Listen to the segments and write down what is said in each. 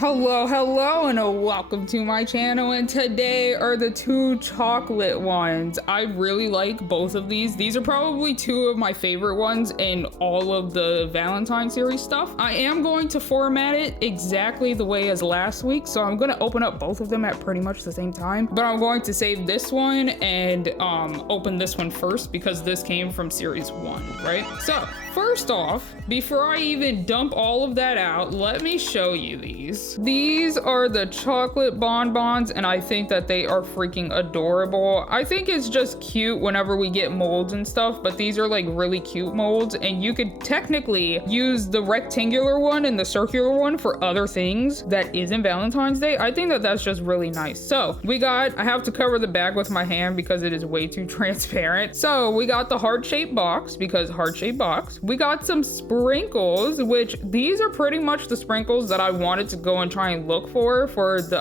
Hello, and welcome to my channel, and today are the two chocolate ones. I really like both of these. These are probably two of my favorite ones in all of the Valentine series stuff. I am going to format it exactly the way as last week, so I'm going to open up both of them at pretty much the same time, but I'm going to save this one and open this one first because this came from series 1, right? So first off, before I even dump all of that out, let me show you these. These are the chocolate bonbons, and I think that they are freaking adorable. I think it's just cute whenever we get molds and stuff, but these are like really cute molds, and you could technically use the rectangular one and the circular one for other things that isn't Valentine's Day. I think that that's just really nice. So we got, I have to cover the bag with my hand because it is way too transparent. So we got the heart-shaped box because heart-shaped box. We got some sprinkles, which these are pretty much the sprinkles that I wanted to go and try and look for the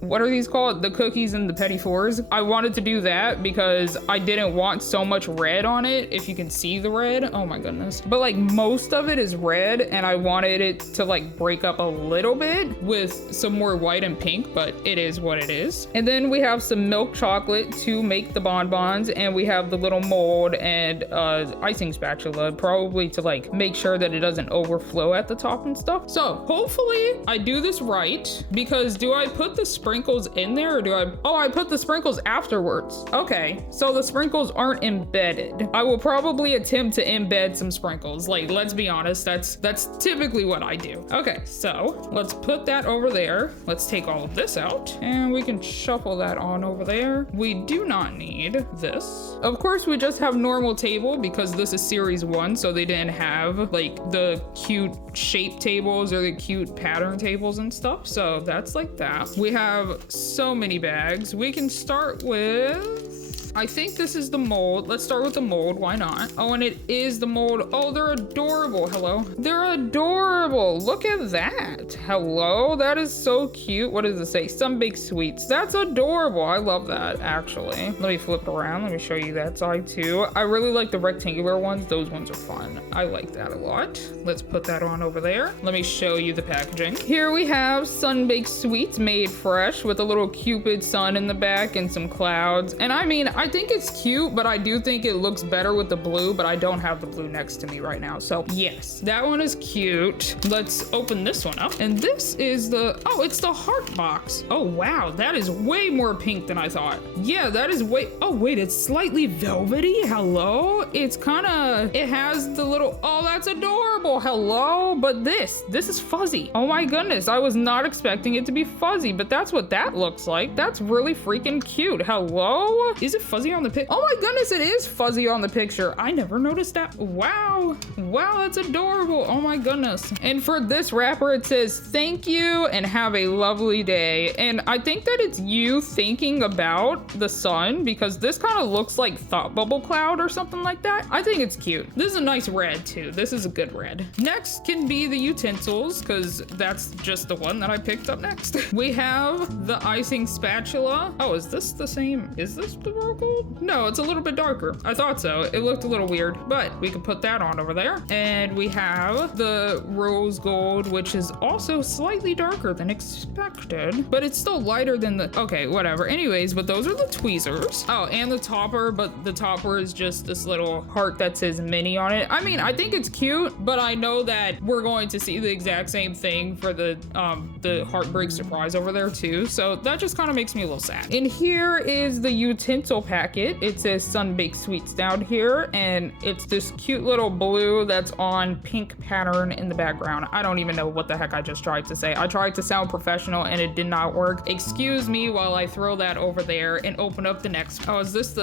what are these called, the cookies and the petit fours. I wanted to do that because I didn't want so much red on it, if you can see the red. Oh my goodness, but like most of it is red, and I wanted it to like break up a little bit with some more white and pink, but it is what it is. And then we have some milk chocolate to make the bonbons, and we have the little mold and icing spatula, probably to like make sure that it doesn't overflow at the top and stuff. So hopefully I do this right, because do I put the sprinkles in there, or do I put the sprinkles afterwards? Okay, so the sprinkles aren't embedded. I will probably attempt to embed some sprinkles. Like, let's be honest, that's typically what I do. Okay, so let's put that over there. Let's take all of this out, and we can shuffle that on over there. We do not need this. Of course, we just have normal table because this is series 1, so they didn't have like the cute shape tables or the cute pattern tables and stuff, so that's like that. We have so many bags. We can start with, I think this is the mold. Let's start with the mold, why not? Oh, and it is the mold. Oh, they're adorable. Hello, they're adorable. Look at that. Hello, that is so cute. What does it say? Some big sweets. That's adorable. I love that, actually. Let me flip around. Let me show you that side too. I really like the rectangular ones. Those ones are fun. I like that a lot. Let's put that on over there. Let me show you the packaging. Here we have sun-baked sweets made fresh with a little cupid sun in the back and some clouds. And I mean, I think it's cute, but I do think it looks better with the blue, but I don't have the blue next to me right now. So yes, that one is cute. Let's open this one up. And this is the, oh, it's the heart box. Oh, wow. That is way more pink than I thought. Yeah, that is way, oh, wait, it's slightly velvety. Hello. It's kind of, it has the little, oh, that's adorable. Hello. But this is fuzzy. Oh my goodness. I was not expecting it to be fuzzy, but that's what that looks like. That's really freaking cute. Hello. Is it fuzzy on the pic? Oh my goodness, it is fuzzy on the picture. I never noticed that. Wow. Wow, that's adorable. Oh my goodness. And for this wrapper, it says, thank you and have a lovely day. And I think that it's you thinking about the sun, because this kind of looks like thought bubble cloud or something like that. I think it's cute. This is a nice red too. This is a good red. Next can be the utensils, because that's just the one that I picked up next. We have the icing spatula. Oh, is this the same? Is this the rose gold? No, it's a little bit darker. I thought so. It looked a little weird, but we can put that on over there. And we have the rose gold, which is also slightly darker than expected, but it's still lighter than the, okay, whatever. Anyways, but those are the tweezers. Oh, and the topper, but the topper is just this little heart that says mini on it. I mean, I think it's cute, but I know that we're going to see the exact same thing for the Heartbreak Surprise over there too. So that just kind of makes me a little sad. And here is the utensil packet. It says sun-baked sweets down here, and it's this cute little blue that's on pink pattern in the background. I don't even know what the heck I just tried to say. I tried to sound professional and it did not work. Excuse me while I throw that over there and open up the next. Oh, is this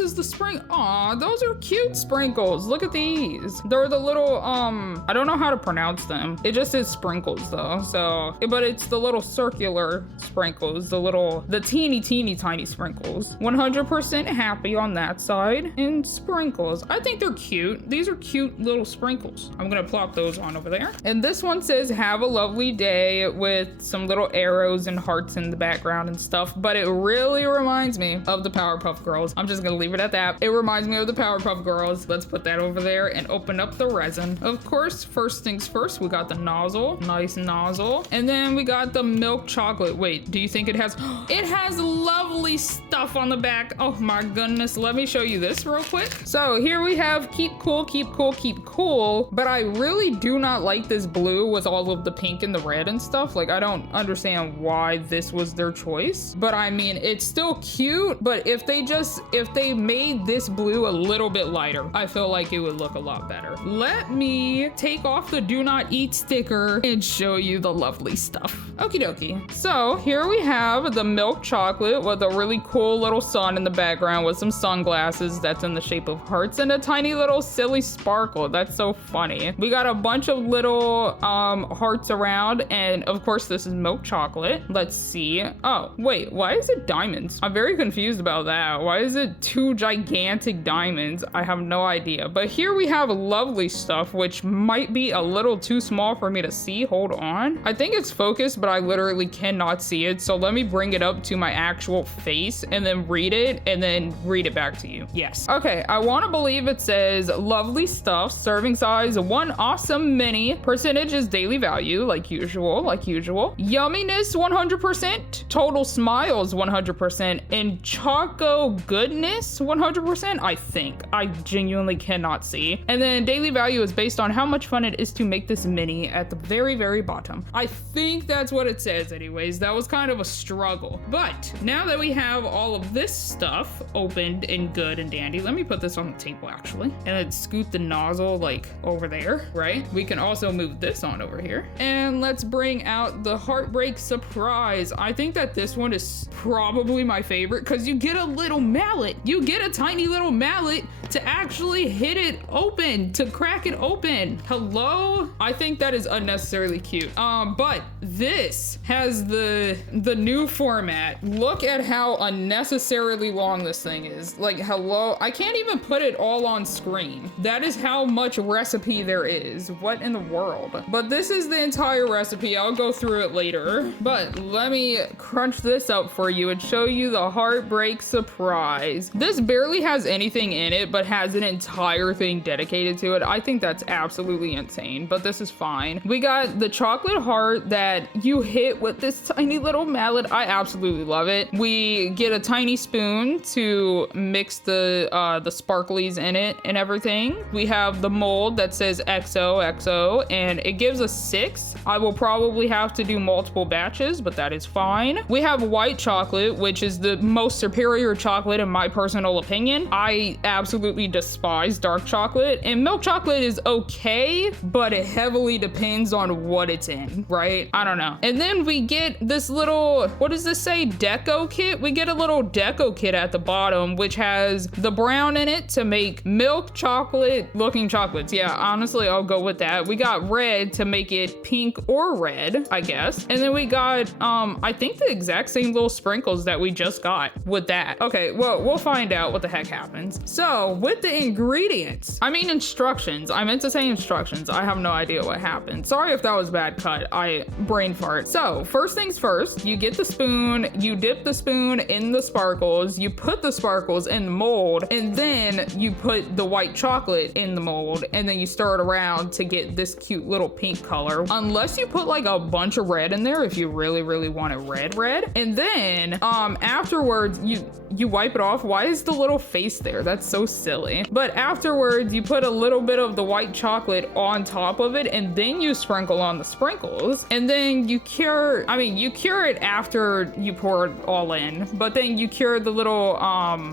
is the spring? Aw, those are cute sprinkles. Look at these. They're the little, I don't know how to pronounce them. It just says sprinkles though. So, but it's the little circular sprinkles, the teeny tiny sprinkles. 100% 100% happy on that side. And sprinkles. I think they're cute. These are cute little sprinkles. I'm gonna plop those on over there. And this one says, have a lovely day, with some little arrows and hearts in the background and stuff. But it really reminds me of the Powerpuff Girls. I'm just gonna leave it at that. It reminds me of the Powerpuff Girls. Let's put that over there and open up the resin. Of course, first things first, we got the nozzle. Nice nozzle. And then we got the milk chocolate. Wait, do you think it has... It has lovely stuff on the back. Oh my goodness. Let me show you this real quick. So here we have keep cool, keep cool, keep cool. But I really do not like this blue with all of the pink and the red and stuff. Like, I don't understand why this was their choice. But I mean, it's still cute. But if they made this blue a little bit lighter, I feel like it would look a lot better. Let me take off the do not eat sticker and show you the lovely stuff. Okie dokie. So here we have the milk chocolate with a really cool little sun in the background with some sunglasses that's in the shape of hearts and a tiny little silly sparkle. That's so funny. We got a bunch of little hearts around, and of course this is milk chocolate. Let's see. Oh, wait, why is it diamonds? I'm very confused about that. Why is it two gigantic diamonds? I have no idea. But here we have lovely stuff, which might be a little too small for me to see. Hold on. I think it's focused, but I literally cannot see it. So let me bring it up to my actual face and then read it back to you. Yes. Okay, I want to believe it says lovely stuff, serving size 1 awesome mini, percentage is daily value, like usual. Yumminess 100%, total smiles 100%, and choco goodness 100%, I think. I genuinely cannot see. And then daily value is based on how much fun it is to make this mini at the very, very bottom. I think that's what it says anyways. That was kind of a struggle. But now that we have all of this stuff opened and good and dandy, let me put this on the table actually, and then scoot the nozzle like over there, right? We can also move this on over here. And let's bring out the Heartbreak Surprise. I think that this one is probably my favorite because you get a little mallet. You get a tiny little mallet to actually hit it open, to crack it open. Hello? I think that is unnecessarily cute. But this has the new format. Look at how unnecessarily long this thing is. Like, hello? I can't even put it all on screen. That is how much recipe there is. What in the world? But this is the entire recipe. I'll go through it later. But let me crunch this up for you and show you the Heartbreak Surprise. This barely has anything in it, but has an entire thing dedicated to it. I think that's absolutely insane, but this is fine. We got the chocolate heart that you hit with this tiny little mallet. I absolutely love it. We get a tiny spoon to mix the sparklies in it and everything. We have the mold that says XOXO, and it gives us 6. I will probably have to do multiple batches, but that is fine. We have white chocolate, which is the most superior chocolate in my personal opinion. I absolutely despise dark chocolate, and milk chocolate is okay, but it heavily depends on what it's in, right? I don't know. And then we get this little, what does this say? Deco kit? We get a little deco kit at the bottom, which has the brown in it to make milk chocolate looking chocolates. Yeah, honestly, I'll go with that. We got red to make it pink or red, I guess. And then we got, I think the exact same little sprinkles that we just got with that. Okay, well, we'll find out what the heck happens. So with the ingredients, I mean instructions. I meant to say instructions. I have no idea what happened. Sorry if that was bad cut. I brain fart. So first things first, you get the spoon, you dip the spoon in the sparkles, you put the sparkles in the mold, and then you put the white chocolate in the mold, and then you stir it around to get this cute little pink color. Unless you put like a bunch of red in there, if you really, really want it red. And then afterwards, you wipe it off. Why is the little face there? That's so silly. But afterwards, you put a little bit of the white chocolate on top of it, and then you sprinkle on the sprinkles, and then you cure it after you pour it all in, but then you cure the little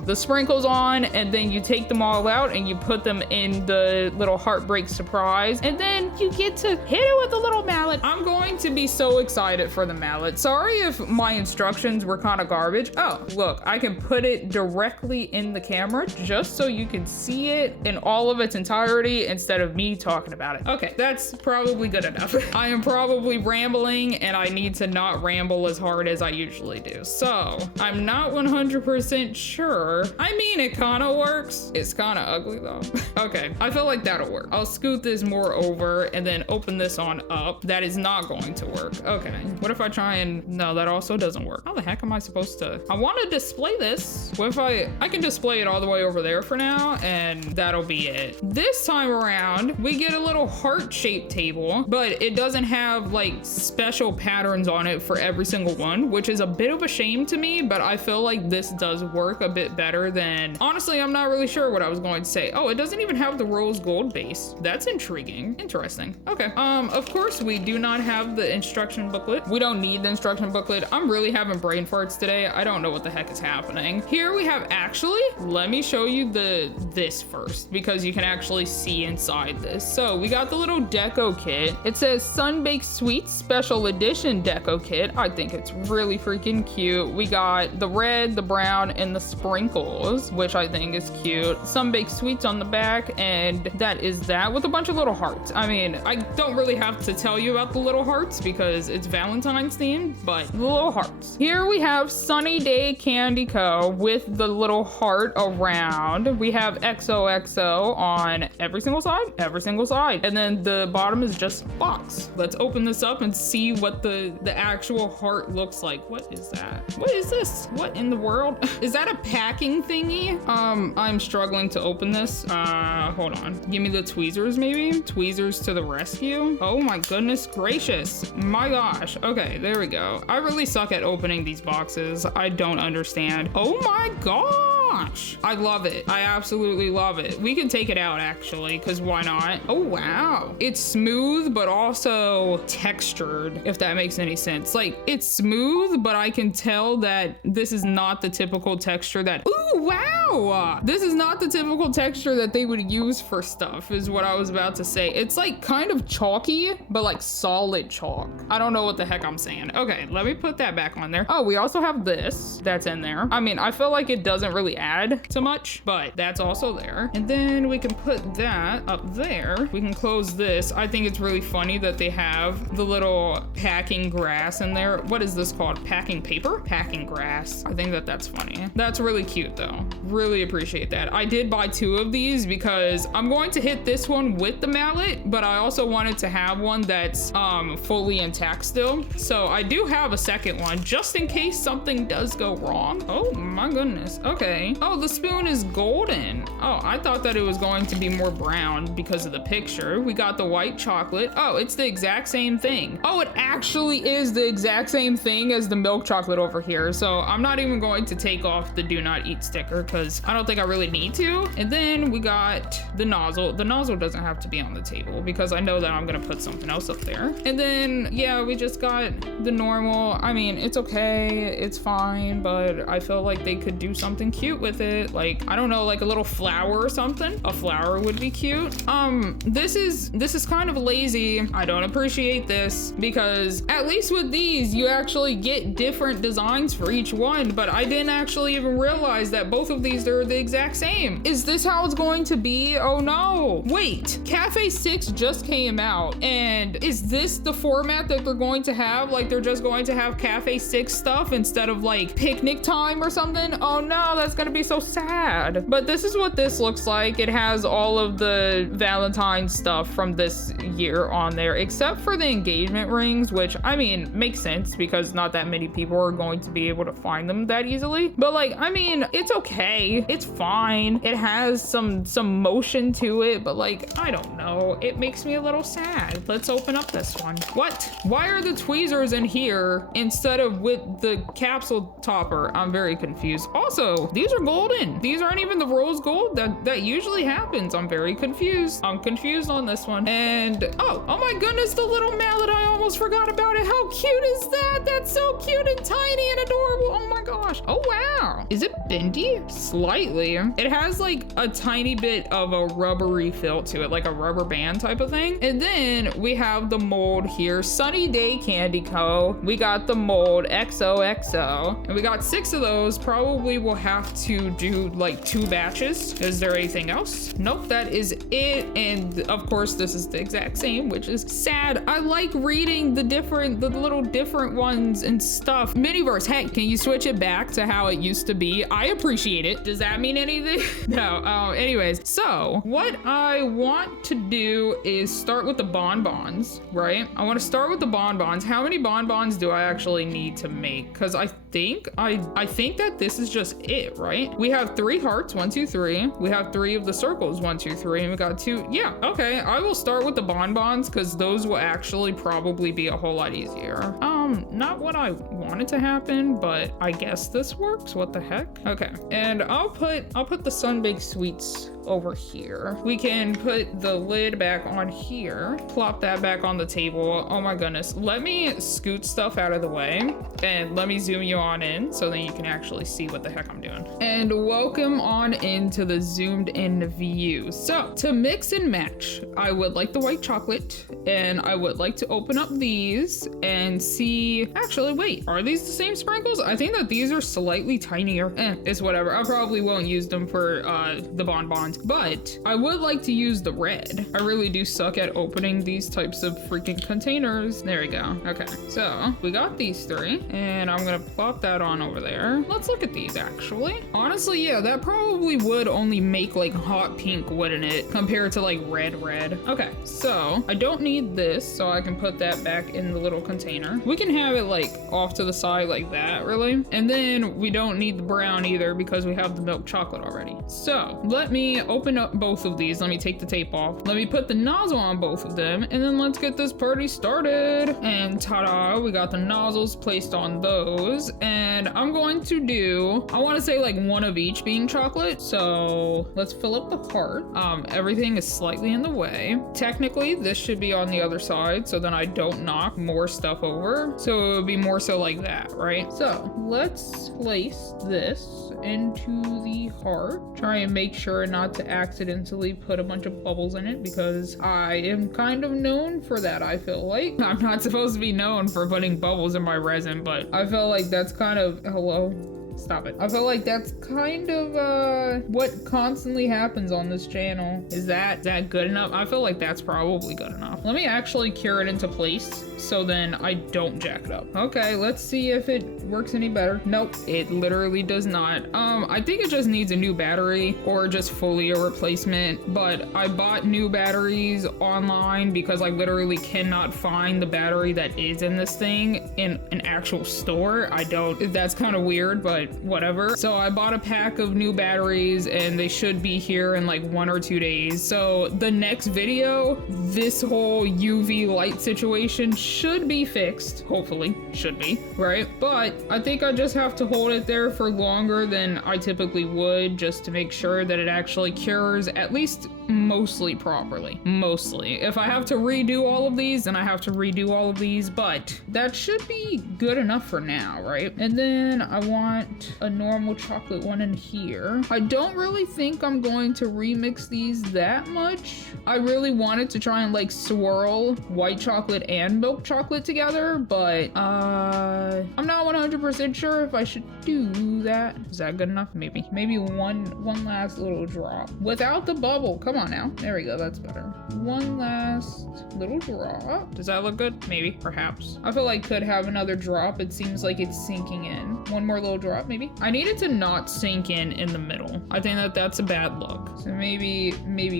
the sprinkles on, and then you take them all out and you put them in the little Heartbreak Surprise, and then you get to hit it with a little mallet. I'm going to be so excited for the mallet. Sorry if my instructions were kind of garbage. Oh, look, I can put it directly in the camera just so you can see it in all of its entirety instead of me talking about it. Okay, that's probably good enough. I am probably rambling, and I need to not ramble as hard as I usually do. So I'm not 100% 100% sure. I mean, it kind of works. It's kind of ugly though. Okay, I feel like that'll work. I'll scoot this more over and then open this on up. That is not going to work. Okay, what if I try and, no, that also doesn't work. How the heck am I supposed to, I want to display this. What if I can display it all the way over there for now, and that'll be it. This time around, we get a little heart-shaped table, but it doesn't have like special patterns on it for every single one, which is a bit of a shame to me, but I feel like this does work a bit better than, honestly, I'm not really sure what I was going to say. Oh, it doesn't even have the rose gold base. That's intriguing. Interesting. Okay. Of course, we do not have the instruction booklet. We don't need the instruction booklet. I'm really having brain farts today. I don't know what the heck is happening. Here we have, actually, let me show you this first, because you can actually see inside this. So we got the little deco kit. It says Sun-Baked Sweets Special Edition Deco Kit. I think it's really freaking cute. We got the red, the brown, and the sprinkles, which I think is cute. Sun-Baked Sweets on the back, and that is that, with a bunch of little hearts. I mean, I don't really have to tell you about the little hearts because it's Valentine's themed, but the little hearts. Here we have Sunny Day Candy Co. with the little heart around. We have XOXO on every single side, and then the bottom is just box. Let's open this up and see what the actual heart looks like. What is that? What is this? What in the world? Is that a packing thingy? I'm struggling to open this. Hold on. Give me the tweezers, maybe? Tweezers to the rescue. Oh my goodness gracious. My gosh. Okay, there we go. I really suck at opening these boxes. I don't understand. Oh my gosh. I love it. I absolutely love it. We can take it out actually, because why not? Oh wow. It's smooth, but also textured, if that makes any sense. Like, it's smooth, but I can tell that this is not the typical texture that, ooh, wow. This is not the typical texture that they would use for stuff, is what I was about to say. It's like kind of chalky, but like solid chalk. I don't know what the heck I'm saying. Okay, let me put that back on there. Oh, we also have this that's in there. I mean, I feel like it doesn't really add to much, but that's also there. And then we can put that up there. We can close this. I think it's really funny that they have the little packing grass in there. What is this called? Packing paper? Packing grass. I think that's funny. That's really cute though. Really appreciate that. I did buy 2 of these because I'm going to hit this one with the mallet, but I also wanted to have one that's fully intact still. So I do have a second one just in case something does go wrong. Oh my goodness. Okay. Oh, the spoon is golden. Oh, I thought that it was going to be more brown because of the picture. We got the white chocolate. Oh, it's the exact same thing. Oh, it actually is the exact same thing as the milk chocolate over here. So I'm not even going to take off the do not eat sticker because I don't think I really need to. And then we got the nozzle. The nozzle doesn't have to be on the table because I know that I'm gonna put something else up there. And then, yeah, we just got the normal. I mean, it's okay, it's fine, but I feel like they could do something cute with it. Like, I don't know, like a little flower or something. A flower would be cute. This is kind of lazy. I don't appreciate this because at least with these, you actually get different designs for each one, but I didn't actually even realize that both of these are the exact same. Is this how it's going to be? Oh no. Wait, Cafe 6 just came out, and is this the format that they're going to have? Like, they're just going to have Cafe 6 stuff instead of like picnic time or something? Oh no, that's gonna be so sad. But this is what this looks like. It has all of the Valentine stuff from this year on there, except for the engagement rings, which I mean makes sense because not that many people are going to be able to find them that easily. But like, I mean, it's okay, it's fine. It has some motion to it, but like, I don't know, it makes me a little sad. Let's open up this one. What? Why are the tweezers in here instead of with the capsule topper? I'm very confused. Also, these are golden. These aren't even the rose gold that usually happens. I'm very confused. I'm confused on this one. And oh my goodness, the little mallet, I almost forgot about it. How cute is that? That's so cute and tiny and adorable. Oh my gosh. Oh wow. Is it bendy? slightly. It has like a tiny bit of a rubbery feel to it, like a rubber band type of thing. And then we have the mold here, Sunny Day Candy Co. We got the mold XOXO, and we got 6 of those. Probably we'll have to do like 2 batches. Is there anything else? Nope, that is it. And of course this is the exact same, which is sad. I like reading the little different ones and stuff. Miniverse, hey, can you switch it back to how it used to be? I appreciate it. Does that mean anything? No. Anyways, so what I want to do is start with the bonbons, right? I want to start with the bonbons. How many bonbons do I actually need to make? Because I think that this is just it, right? We have 3 hearts, 1, 2, 3. We have 3 of the circles, 1, 2, 3, and we got 2. Yeah, okay. I will start with the bonbons because those will actually probably be a whole lot easier. Not what I wanted to happen, but I guess this works. What the heck? Okay, and I'll put the Sunbaked Sweets over here. We can put the lid back on here, plop that back on the table. Oh my goodness. Let me scoot stuff out of the way and let me zoom you on in so that you can actually see what the heck I'm doing. And welcome on into the zoomed in view. So to mix and match, I would like the white chocolate, and I would like to open up these and see, actually, wait, are these the same sprinkles? I think that these are slightly tinier. It's whatever. I probably won't use them for the bonbons, but I would like to use the red. I really do suck at opening these types of freaking containers. There we go. Okay, so we got these 3, and I'm gonna plop that on over there. Let's look at these actually. Honestly, yeah, that probably would only make like hot pink, wouldn't it? Compared to like red. Okay, so I don't need this, so I can put that back in the little container. We can have it like off to the side like that, really. And then we don't need the brown either because we have the milk chocolate already. So let me open up both of these. Let me take the tape off. Let me put the nozzle on both of them, and then let's get this party started. And ta-da, we got the nozzles placed on those. And I'm going to do, I want to say like 1 of each being chocolate. So let's fill up the heart. Everything is slightly in the way. Technically, this should be on the other side so then I don't knock more stuff over. So it would be more so like that, right? So let's place this into the heart. Try and make sure not to accidentally put a bunch of bubbles in it because I am kind of known for that, I feel like. I'm not supposed to be known for putting bubbles in my resin, but I feel like that's kind of, hello? Stop it. I feel like that's kind of what constantly happens on this channel. Is that good enough? I feel like that's probably good enough. Let me actually cure it into place so then I don't jack it up. Okay, let's see if it works any better. Nope, it literally does not. I think it just needs a new battery or just fully a replacement, but I bought new batteries online because I literally cannot find the battery that is in this thing in an actual store. That's kind of weird, but whatever. So I bought a pack of new batteries and they should be here in like 1 or 2 days. So the next video, this whole UV light situation should be fixed. Hopefully, should be, right? But I think I just have to hold it there for longer than I typically would just to make sure that it actually cures at least mostly properly. Mostly. If I have to redo all of these, then I have to redo all of these, but that should be good enough for now, right? And then I want a normal chocolate one in here. I don't really think I'm going to remix these that much. I really wanted to try and like swirl white chocolate and milk chocolate together, but I'm not 100% sure if I should do that. Is that good enough? Maybe one last little drop without the bubble. Come on now. There we go. That's better. One last little drop. Does that look good? Maybe, perhaps. I feel like could have another drop. It seems like it's sinking in. One more little drop, maybe. I need it to not sink in the middle. I think that that's a bad look. So maybe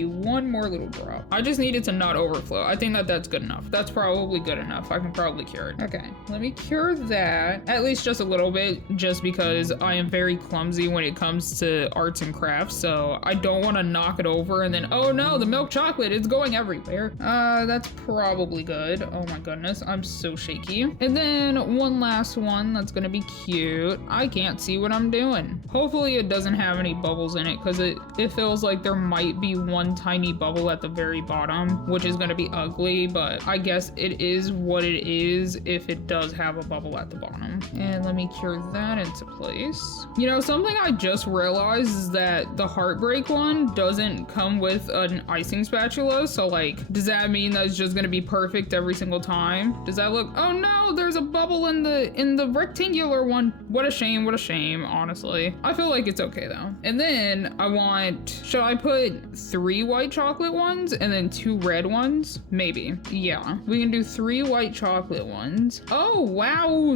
one more little drop. I just need it to not overflow. I think that that's good enough. That's probably good enough. I can probably cure it. Okay, let me cure that. At least just a little bit, just because I am very clumsy when it comes to arts and crafts. So I don't want to knock it over and then, oh no, the milk chocolate, it's going everywhere. That's probably good. Oh my goodness, I'm so shaky. And then one last one that's gonna be cute. I can't see what I'm doing. Hopefully it doesn't have any bubbles in it because it feels like there might be one tiny bubble at the very bottom, which is gonna be ugly, but I guess it is what it is if it does have a bubble at the bottom. And And let me cure that into place. You know, something I just realized is that the Heartbreak one doesn't come with an icing spatula. So like, does that mean that it's just gonna be perfect every single time? Does that look, oh no, there's a bubble in the rectangular one. What a shame, honestly. I feel like it's okay though. And then I want, should I put 3 white chocolate ones and then 2 red ones? Maybe, yeah. We can do 3 white chocolate ones. Oh, wow.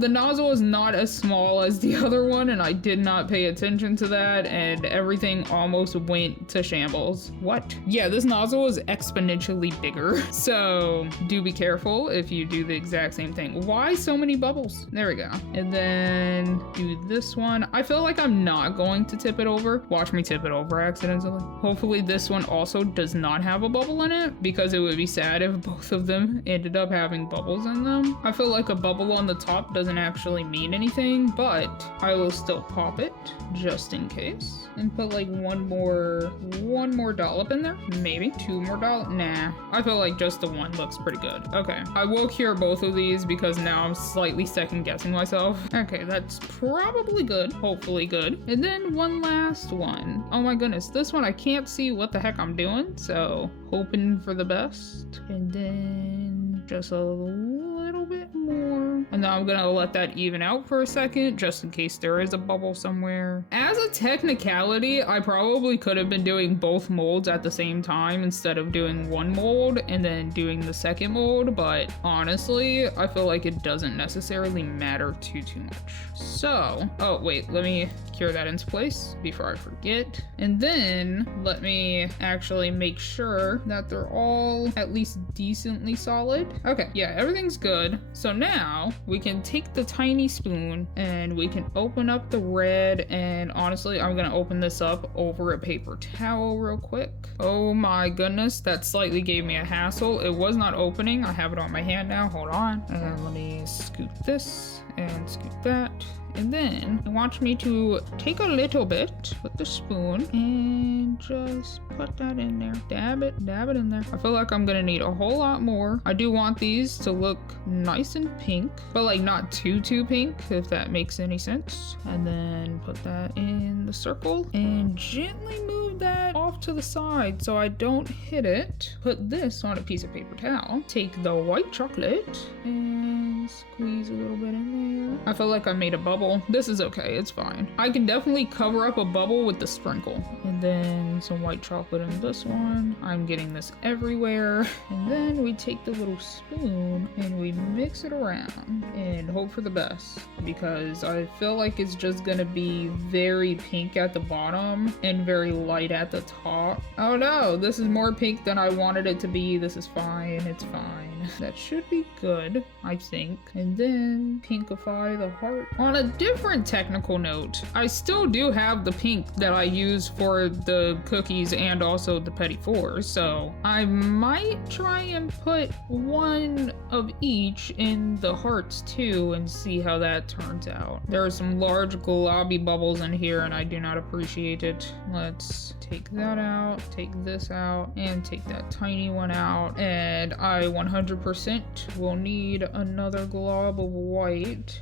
The nozzle is not as small as the other one and I did not pay attention to that and everything almost went to shambles. What? Yeah, this nozzle is exponentially bigger. So do be careful if you do the exact same thing. Why so many bubbles? There we go. And then do this one. I feel like I'm not going to tip it over. Watch me tip it over accidentally. Hopefully this one also does not have a bubble in it because it would be sad if both of them ended up having bubbles in them. I feel like a bubble on the top doesn't actually mean anything, but I will still pop it just in case and put like one more dollop in there. Maybe 2 more dollop. Nah, I feel like just the one looks pretty good. Okay, I will cure both of these because now I'm slightly second guessing myself. Okay, that's probably good, hopefully good. And then one last one. Oh my goodness, this one I can't see what the heck I'm doing, so hoping for the best. And then just a little bit more. And now I'm gonna let that even out for a second just in case there is a bubble somewhere. As a technicality, I probably could have been doing both molds at the same time instead of doing one mold and then doing the second mold, but honestly, I feel like it doesn't necessarily matter too much. So, oh wait, let me cure that into place before I forget. And then let me actually make sure that they're all at least decently solid. Okay, yeah, everything's good. So now we can take the tiny spoon and we can open up the red, and honestly, I'm gonna open this up over a paper towel real quick. Oh my goodness, that slightly gave me a hassle. It was not opening. I have it on my hand now, hold on. And let me scoop this and scoop that. And then watch me to take a little bit with the spoon and just put that in there. Dab it in there. I feel like I'm gonna need a whole lot more. I do want these to look nice and pink, but like not too pink, if that makes any sense. And then put that in the circle and gently move that off to the side so I don't hit it. Put this on a piece of paper towel. Take the white chocolate and squeeze a little bit in there. I feel like I made a bubble. This is okay, it's fine. I can definitely cover up a bubble with the sprinkle. And then some white chocolate in this one. I'm getting this everywhere. And then we take the little spoon and we mix it around and hope for the best, because I feel like it's just gonna be very pink at the bottom and very light at the top. Oh no, this is more pink than I wanted it to be. This is fine, it's fine. That should be good, I think. And then pinkify the heart. On a different technical note, I still do have the pink that I use for the cookies and also the petit fours, so I might try and put one of each in the hearts too and see how that turns out. There are some large globby bubbles in here and I do not appreciate it. Let's take that out, take this out, and take that tiny one out, and I 100% will need another glob of white.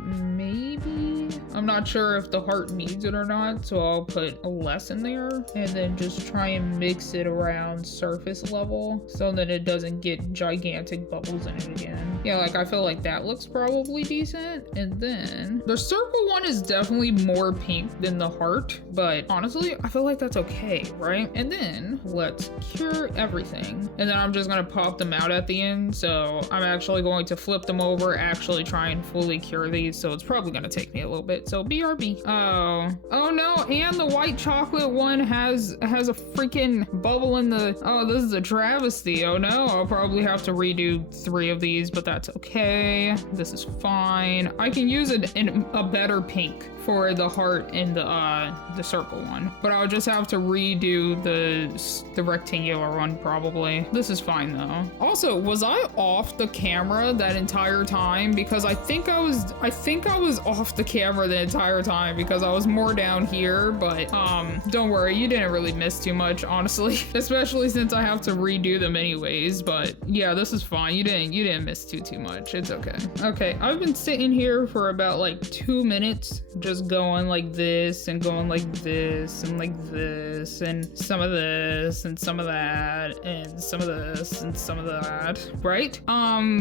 Maybe? I'm not sure if the heart needs it or not, so I'll put less in there and then just try and mix it around surface level so that it doesn't get gigantic bubbles in it again. Yeah, like I feel like that looks probably decent. And then the circle one is definitely more pink than the heart, but honestly, I feel like that's okay, right? And then let's cure everything. And then I'm just gonna pop them out at the end. So I'm actually going to flip them over, actually try and fully cure these. So it's probably gonna take me a little bit. So BRB. Oh no, and the white chocolate one has a freaking bubble in the, oh, this is a travesty. Oh no, I'll probably have to redo 3 of these, but that's okay. This is fine. I can use it in a better pink for the heart and the circle one, but I'll just have to redo the rectangular one probably. This is fine though. Also, was I off the camera that entire time? Because I think I think I was off the camera the entire time because I was more down here, but don't worry, you didn't really miss too much, honestly, especially since I have to redo them anyways. But yeah, this is fine. You didn't miss too much. It's okay. Okay, I've been sitting here for about like 2 minutes, just going like this and going like this and like this and some of this and some of that and some of this and some of that, right?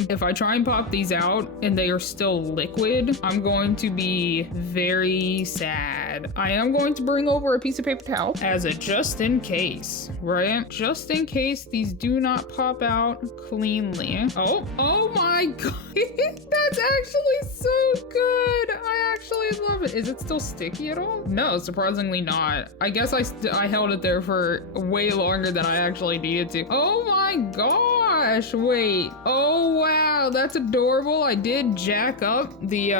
If I try and pop these out and they are still liquid, I'm going to be very sad. I am going to bring over a piece of paper towel as a just in case, right? Just in case these do not pop out cleanly. Oh my god. That's actually so good. I actually love it. Is it still sticky at all? No, surprisingly not. I guess I held it there for way longer than I actually needed to. Oh my gosh, wait. Oh wow, that's adorable. I did jack up the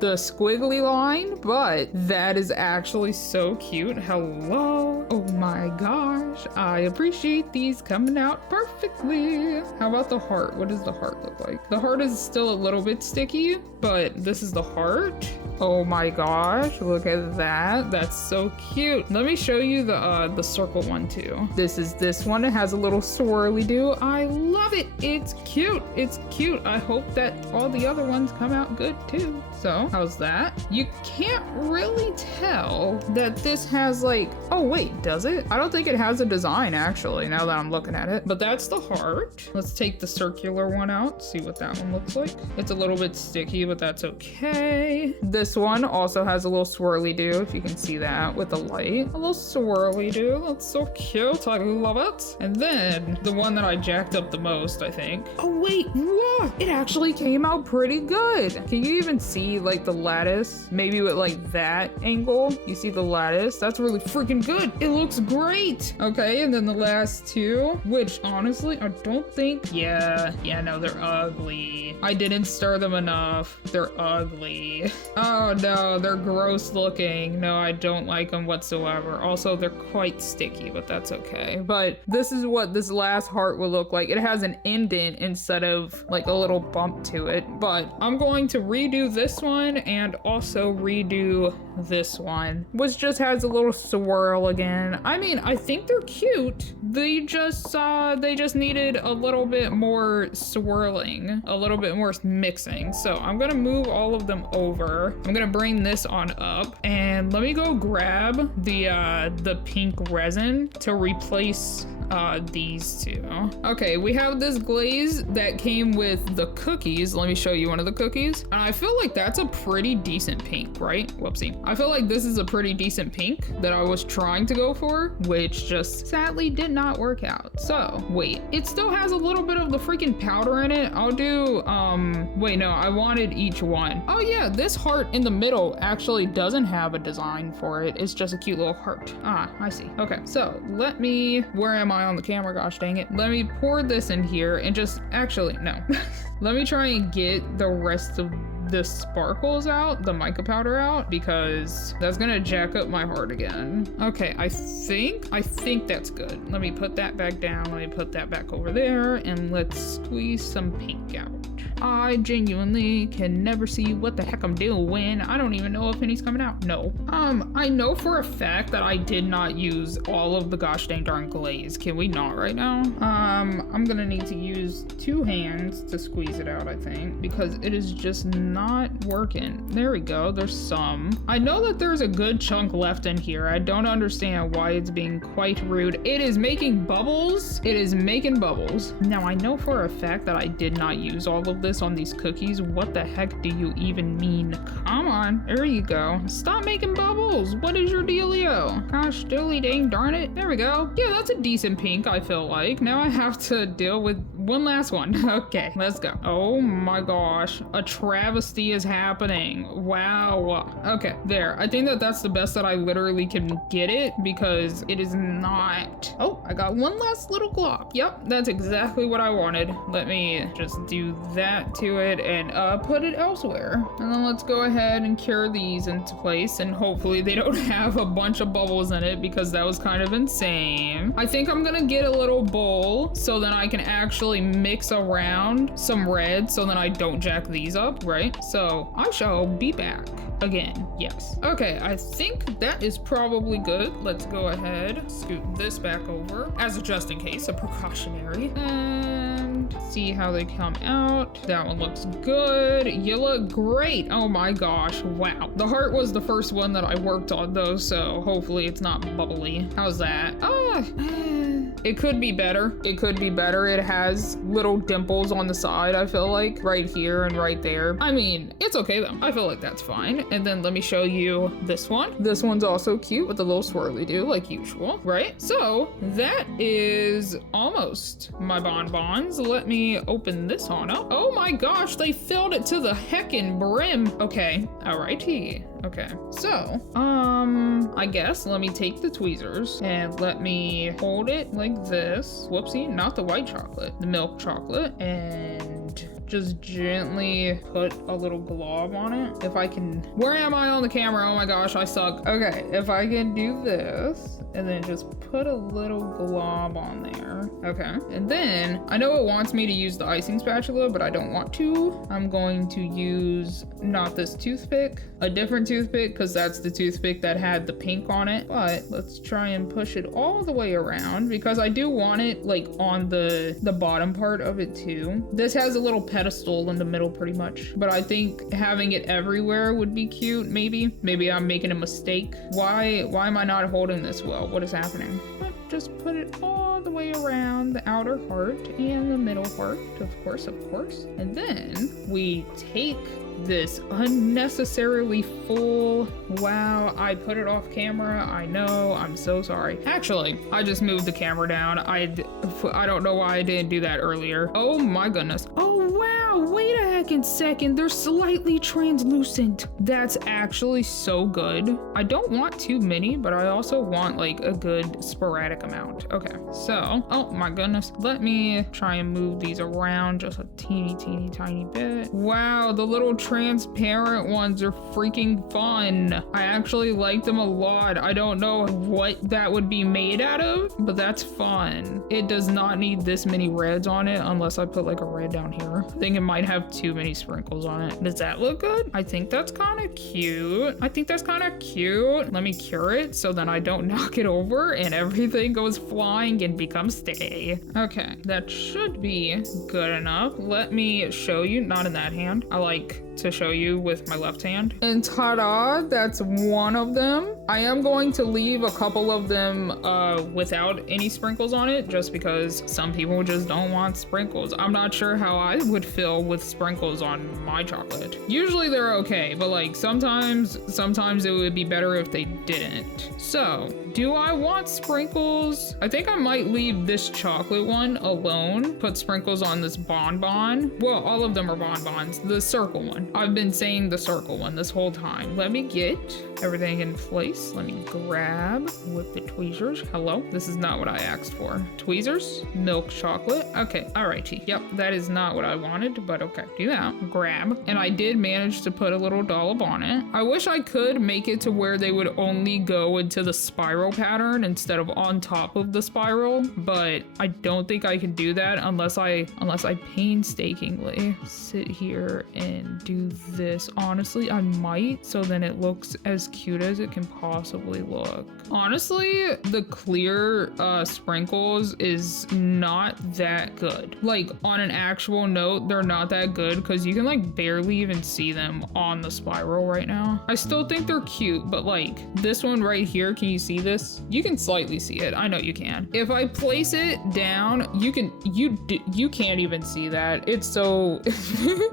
squiggly line, but that is actually so cute. Hello. Oh my gosh, I appreciate these coming out perfectly. How about the heart? What does the heart look like? The heart is still a little bit sticky, but this is the heart. Oh my gosh, look at that. That's so cute. Let me show you the circle one too. This is this one. It has a little swirly do. I love it. It's cute. It's cute. I hope that all the other ones come out good too. So how's that? You can't really tell that this has like, oh wait, does it? I don't think it has a design actually, now that I'm looking at it. But that's the heart. Let's take the circular one out, see what that one looks like. It's a little bit sticky, but that's okay. This one also has a little swirly do, if you can see that with the light. A little swirly do. That's so cute. I love it. And then the one that I jacked up the most, I think. Oh wait, whoa, it actually came out pretty good. Can you even see like the lattice? Maybe with like that angle, you see the lattice? That's really freaking good. It looks great. Okay, and then the last two, which honestly, I don't think, yeah, no, they're ugly. I didn't stir them enough. They're ugly. Oh no, they're gross looking. No, I don't like them whatsoever. Also, they're quite sticky, but that's okay. But this is what this last heart will look like. It has an indent instead of like a little bump to it. But I'm going to redo this one and also redo this one, which just has a little swirl again. I mean, I think they're cute. They just needed a little bit more swirling, a little bit more mixing. So I'm gonna move all of them over. I'm gonna bring this on up and let me go grab the pink resin to replace these two. Okay, we have this glaze that came with the cookies. Let me show you one of the cookies. And I feel like that's a pretty decent pink, right? Whoopsie. I feel like this is a pretty decent pink that I was trying to go for, which just sadly did not work out. So wait, it still has a little bit of the freaking powder in it. I'll do, wait, no, I wanted each one. Oh yeah, this heart in the middle actually doesn't have a design for it. It's just a cute little heart. Ah, I see. Okay, so let me, where am I on the camera? Gosh dang it. Let me pour this in here and just, actually, no. Let me try and get the rest of the sparkles out, the mica powder out, because that's gonna jack up my heart again. Okay, I think that's good. Let me put that back down. Let me put that back over there and let's squeeze some pink out. I genuinely can never see what the heck I'm doing. I don't even know if any's coming out. No. I know for a fact that I did not use all of the gosh dang darn glaze. Can we not right now? I'm gonna need to use 2 hands to squeeze it out, I think, because it is just not working. There we go. There's some. I know that there's a good chunk left in here. I don't understand why it's being quite rude. It is making bubbles. It is making bubbles. Now, I know for a fact that I did not use all of this on these cookies. What the heck do you even mean? Come on. There you go. Stop making bubbles. What is your dealio? Gosh, dilly dang darn it. There we go. Yeah, that's a decent pink, I feel like. Now I have to deal with one last one. Okay, let's go. Oh my gosh. A travesty is happening. Wow. Okay, there. I think that that's the best that I literally can get it because it is not. Oh, I got one last little glop. Yep, that's exactly what I wanted. Let me just do that to it and put it elsewhere. And then let's go ahead and cure these into place and hopefully they don't have a bunch of bubbles in it because that was kind of insane. I think I'm gonna get a little bowl so then I can actually actually mix around some red so then I don't jack these up, right? So I shall be back again. Yes. Okay, I think that is probably good. Let's go ahead, scoot this back over as a just in case, a precautionary, and see how they come out. That one looks good. You look great. Oh my gosh. Wow. The heart was the first one that I worked on though, so hopefully it's not bubbly. How's that? It could be better. It could be better. It has little dimples on the side, I feel like, right here and right there. I mean, it's okay though. I feel like that's fine. And then let me show you this one. This one's also cute with a little swirly do like usual, right? So that is almost my bonbons. Let me open this on up. Oh my gosh, they filled it to the heckin' brim. Okay, alrighty. Okay, so, I guess let me take the tweezers and let me hold it like this. Whoopsie, not the white chocolate, the milk chocolate, and just gently put a little glob on it. If I can, where am I on the camera? Oh my gosh, I suck. Okay, if I can do this and then just put a little glob on there. Okay, and then I know it wants me to use the icing spatula, but I don't want to. I'm going to use not this toothpick, a different toothpick, because that's the toothpick that had the pink on it. But let's try and push it all the way around because I do want it like on the bottom part of it too. This has a little pedestal in the middle pretty much, but I think having it everywhere would be cute. Maybe I'm making a mistake. Why am I not holding this well? What is happening? Just put it all the way around the outer heart and the middle heart, of course. And then we take this unnecessarily full, wow, I put it off camera. I know, I'm so sorry. Actually, I just moved the camera down. I don't know why I didn't do that earlier. Oh my goodness. Oh wow, wait a heckin' second. They're slightly translucent. That's actually so good. I don't want too many, but I also want like a good sporadic amount. Okay, so, oh my goodness. Let me try and move these around just a teeny tiny bit. Wow, the little transparent ones are freaking fun. I actually like them a lot. I don't know what that would be made out of, but that's fun. It does not need this many reds on it unless I put like a red down here. I think it might have too many sprinkles on it. Does that look good? I think that's kind of cute. Let me cure it so then I don't knock it over and everything goes flying and becomes sticky. Okay, that should be good enough. Let me show you, not in that hand. I like to show you with my left hand. And ta-da, that's one of them. I am going to leave a couple of them without any sprinkles on it just because some people just don't want sprinkles. I'm not sure how I would feel with sprinkles on my chocolate. Usually they're okay, but like sometimes it would be better if they didn't. So, do I want sprinkles? I think I might leave this chocolate one alone. Put sprinkles on this bonbon. Well, all of them are bonbons. The circle one. I've been saying the circle one this whole time. Let me get everything in place. Let me grab with the tweezers. Hello? This is not what I asked for. Tweezers, milk chocolate. Okay, alrighty. Yep, that is not what I wanted, but okay. Do that. Grab. And I did manage to put a little dollop on it. I wish I could make it to where they would only go into the spiral pattern instead of on top of the spiral, but I don't think I can do that unless I painstakingly sit here and do this. Honestly, I might, so then it looks as cute as it can possibly look. Honestly, the clear sprinkles is not that good. Like on an actual note, they're not that good because you can like barely even see them on the spiral right now. I still think they're cute, but like this one right here, can you see this? You can slightly see it. I know you can. If I place it down, you can't even see that. It's so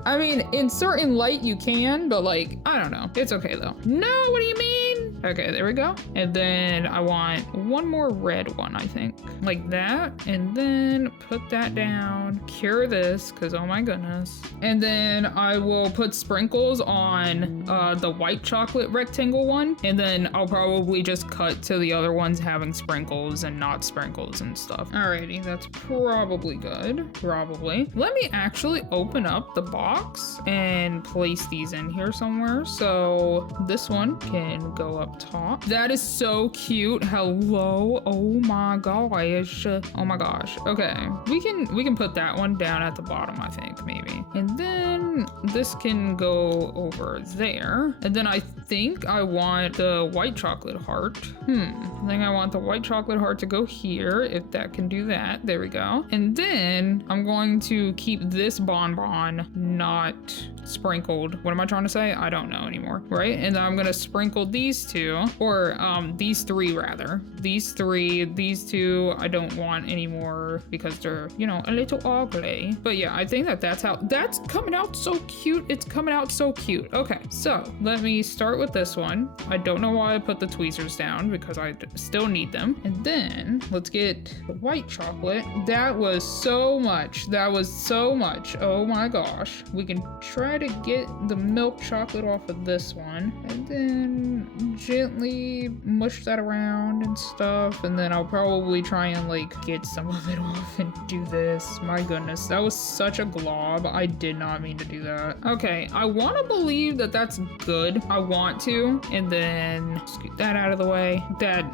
I mean, in certain light you can, but like I don't know. It's okay though. No, what do you mean? Okay, there we go. And then I want one more red one, I think. Like that. And then put that down. Cure this, because oh my goodness. And then I will put sprinkles on the white chocolate rectangle one. And then I'll probably just cut to the other ones having sprinkles and not sprinkles and stuff. Alrighty, that's probably good. Probably. Let me actually open up the box and place these in here somewhere. So this one can go up up top. That is so cute. Hello. Oh my gosh. Oh my gosh. Okay. We can put that one down at the bottom, I think, maybe. And then this can go over there. And then I think I want the white chocolate heart. I think I want the white chocolate heart to go here, if that can do that. There we go. And then I'm going to keep this bonbon not sprinkled. What am I trying to say? I don't know anymore, right? And then I'm gonna sprinkle these two, or these three rather. These three, these two I don't want anymore because they're, you know, a little ugly. But yeah, I think that's how, that's coming out so cute. It's coming out so cute. Okay, so let me start with this one. I don't know why I put the tweezers down because I still need them. And then let's get the white chocolate. That was so much. That was so much. Oh my gosh. We can try to get the milk chocolate off of this one and then gently mush that around and stuff, and then I'll probably try and like get some of it off and do this. My goodness, that was such a glob. I did not mean to do that. Okay, I want to believe that that's good. I want to, and then scoot that out of the way. That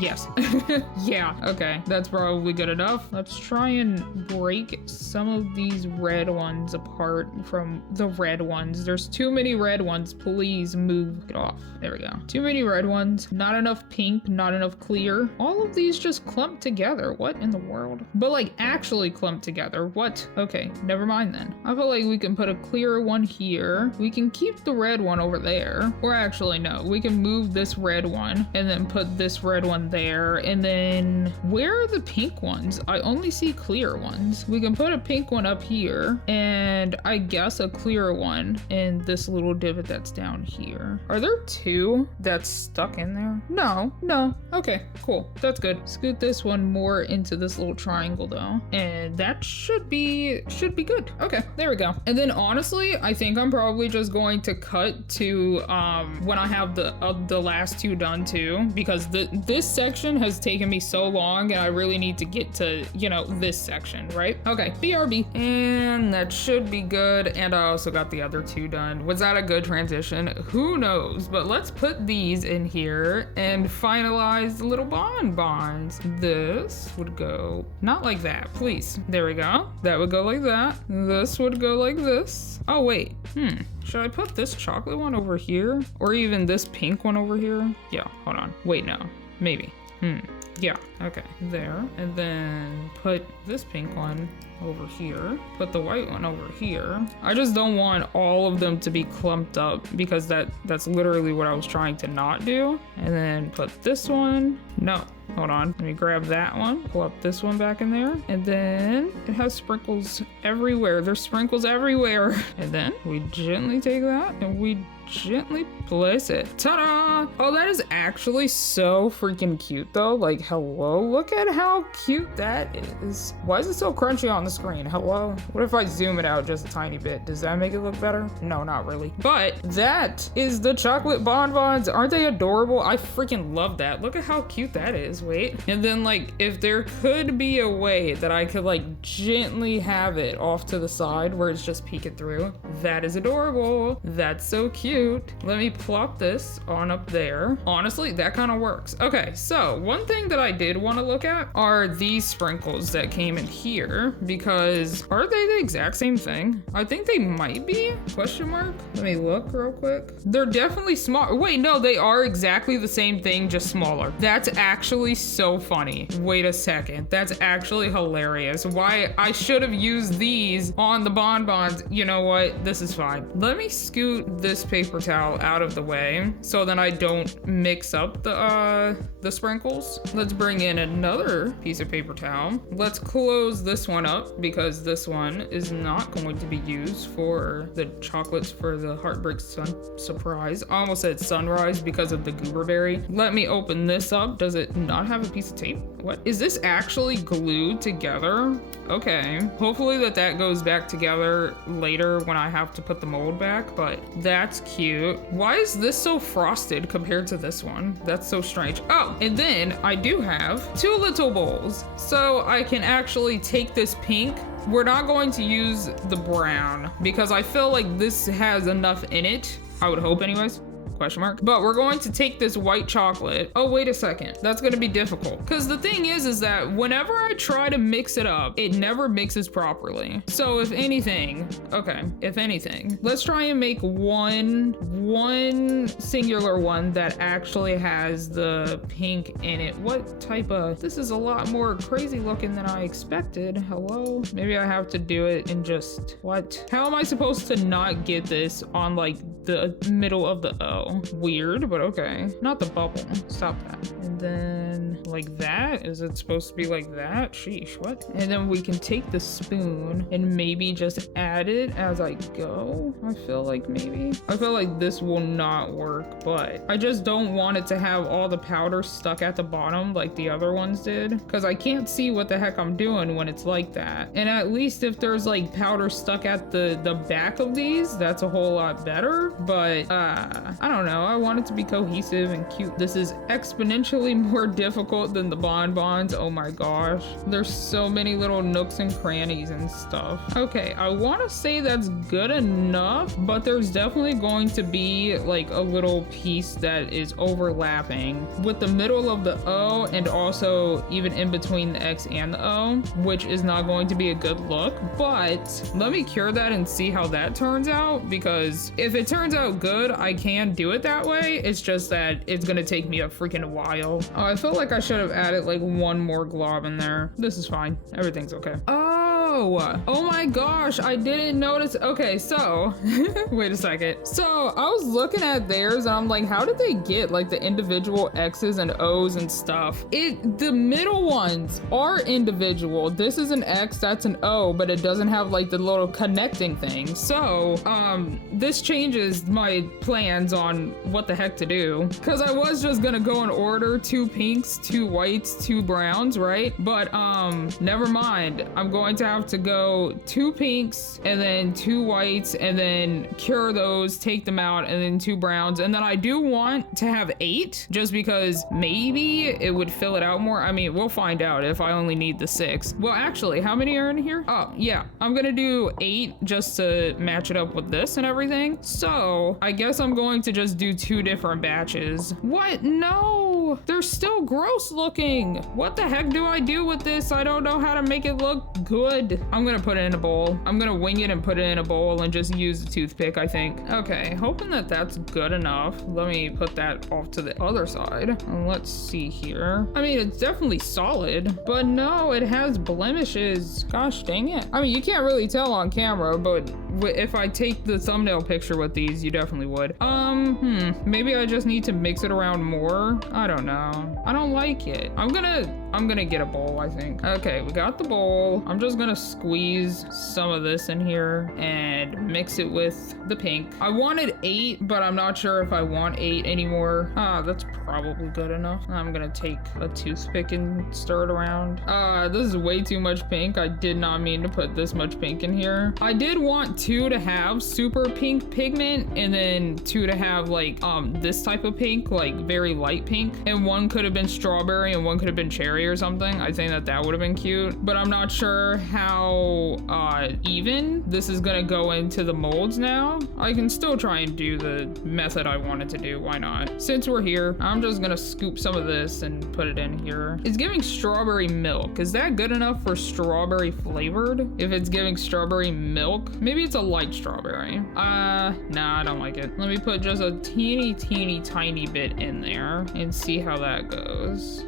yes. Yeah, okay, that's probably good enough. Let's try and break some of these red ones apart from the red ones. There's too many red ones. Please move it off. There we go. Too many red ones. Not enough pink, not enough clear. All of these just clumped together. What in the world? But like actually clumped together. What? Okay, never mind then. I feel like we can put a clearer one here. We can keep the red one over there. Or actually no, we can move this red one and then put this red one there. And then where are the pink ones? I only see clear ones. We can put a pink one up here and I guess a clearer one in this little divot that's down here. Are there two that's stuck in there? No. Okay, cool. That's good. Scoot this one more into this little triangle though. And that should be good. Okay, there we go. And then honestly, I think I'm probably just going to cut to when I have the last two done too, because this section has taken me so long and I really need to get to, you know, this section, right? Okay, BRB. And that should be good. And I also got the other two done. Was that a good transition? Who knows? But let's put these in here and finalize the little bonbons. This would go not like that, please. There we go. That would go like that. This would go like this. Oh wait, should I put this chocolate one over here? Or even this pink one over here? Yeah, hold on. Wait, no, maybe. Yeah, okay, there. And then put this pink one over here. Put the white one over here. I just don't want all of them to be clumped up because that's literally what I was trying to not do. And then put this one. No, hold on. Let me grab that one. Pull up this one back in there. And then it has sprinkles everywhere. There's sprinkles everywhere. And then we gently take that and we gently place it. Ta-da! Oh, that is actually so freaking cute though. Like, hello, look at how cute that is. Why is it so crunchy on the screen? Hello? What if I zoom it out just a tiny bit? Does that make it look better? No, not really. But that is the chocolate bonbons. Aren't they adorable? I freaking love that. Look at how cute that is. Wait. And then like, if there could be a way that I could like gently have it off to the side where it's just peeking through, that is adorable. That's so cute. Let me plop this on up there. Honestly, that kind of works. Okay, so one thing that I did want to look at are these sprinkles that came in here, because are they the exact same thing? I think they might be, question mark. Let me look real quick. They're definitely small. Wait, no, they are exactly the same thing, just smaller. That's actually so funny. Wait a second. That's actually hilarious. Why I should have used these on the bonbons. You know what? This is fine. Let me scoot this paper towel out of the way so then I don't mix up the sprinkles. Let's bring in another piece of paper towel. Let's close this one up because this one is not going to be used for the chocolates for the Heartbreak Surprise. I almost said sunrise because of the gooberberry. Let me open this up. Does it not have a piece of tape? What? Is this actually glued together? Okay. Hopefully that goes back together later when I have to put the mold back, but that's cute. Why is this so frosted compared to this one? That's so strange. Oh, and then I do have two little bowls. So I can actually take this pink. We're not going to use the brown because I feel like this has enough in it. I would hope anyways. question mark. But we're going to take this white chocolate. Oh, wait a second. That's gonna be difficult. Because the thing is that whenever I try to mix it up, it never mixes properly. So if anything, let's try and make one singular one that actually has the pink in it. What type of, this is a lot more crazy looking than I expected. Hello? Maybe I have to do it in just, what? How am I supposed to not get this on like the middle of the O? Weird, but okay. Not the bubble. Stop that. And then like that? Is it supposed to be like that? Sheesh, what? And then we can take the spoon and maybe just add it as I go. I feel like this will not work, but I just don't want it to have all the powder stuck at the bottom like the other ones did, because I can't see what the heck I'm doing when it's like that. And at least if there's like powder stuck at the back of these, that's a whole lot better. But I don't know, I want it to be cohesive and cute. This is exponentially more difficult than the bonbons. Oh my gosh, there's so many little nooks and crannies and stuff. Okay, I want to say that's good enough, but there's definitely going to be like a little piece that is overlapping with the middle of the O and also even in between the X and the O, which is not going to be a good look. But let me cure that and see how that turns out, because if it turns out good, I can do it that way. It's just that it's gonna take me a freaking while. Oh, I feel like I should have added like one more glob in there. This is fine. Everything's okay. Oh my gosh, I didn't notice. Okay, so wait a second. So I was looking at theirs and I'm like, how did they get like the individual X's and O's and stuff? The middle ones are individual. This is an X, that's an O, but it doesn't have like the little connecting thing. So this changes my plans on what the heck to do, because I was just gonna go and order 2 pinks, 2 whites, 2 browns, right? But never mind. I'm going to have to go 2 pinks and then 2 whites and then cure those, take them out, and then 2 browns. And then I do want to have 8 just because maybe it would fill it out more. I mean, we'll find out if I only need the 6. Well, actually, how many are in here? Oh, yeah. I'm gonna do 8 just to match it up with this and everything. So I guess I'm going to just do 2 different batches. What? No, they're still gross looking. What the heck do I do with this? I don't know how to make it look good. I'm gonna put it in a bowl. I'm gonna wing it and put it in a bowl and just use the toothpick, I think. Okay, hoping that that's good enough. Let me put that off to the other side. And let's see here. I mean, it's definitely solid, but no, it has blemishes. Gosh dang it. I mean, you can't really tell on camera, but if I take the thumbnail picture with these, you definitely would. Maybe I just need to mix it around more. I don't know. I don't like it. I'm gonna get a bowl, I think. Okay, we got the bowl. I'm just gonna squeeze some of this in here and mix it with the pink. I wanted 8, but I'm not sure if I want 8 anymore. That's probably good enough. I'm gonna take a toothpick and stir it around. This is way too much pink. I did not mean to put this much pink in here. I did want 2 to have super pink pigment and then 2 to have like this type of pink, like very light pink, and 1 could have been strawberry and 1 could have been cherry or something. I think that would have been cute, but I'm not sure how even this is gonna go into the molds now. I can still try and do the method I wanted to do. Why not? Since we're here, I'm just gonna scoop some of this and put it in here. It's giving strawberry milk. Is that good enough for strawberry flavored? If it's giving strawberry milk, maybe it's a light strawberry. Nah, I don't like it. Let me put just a teeny tiny bit in there and see how that goes.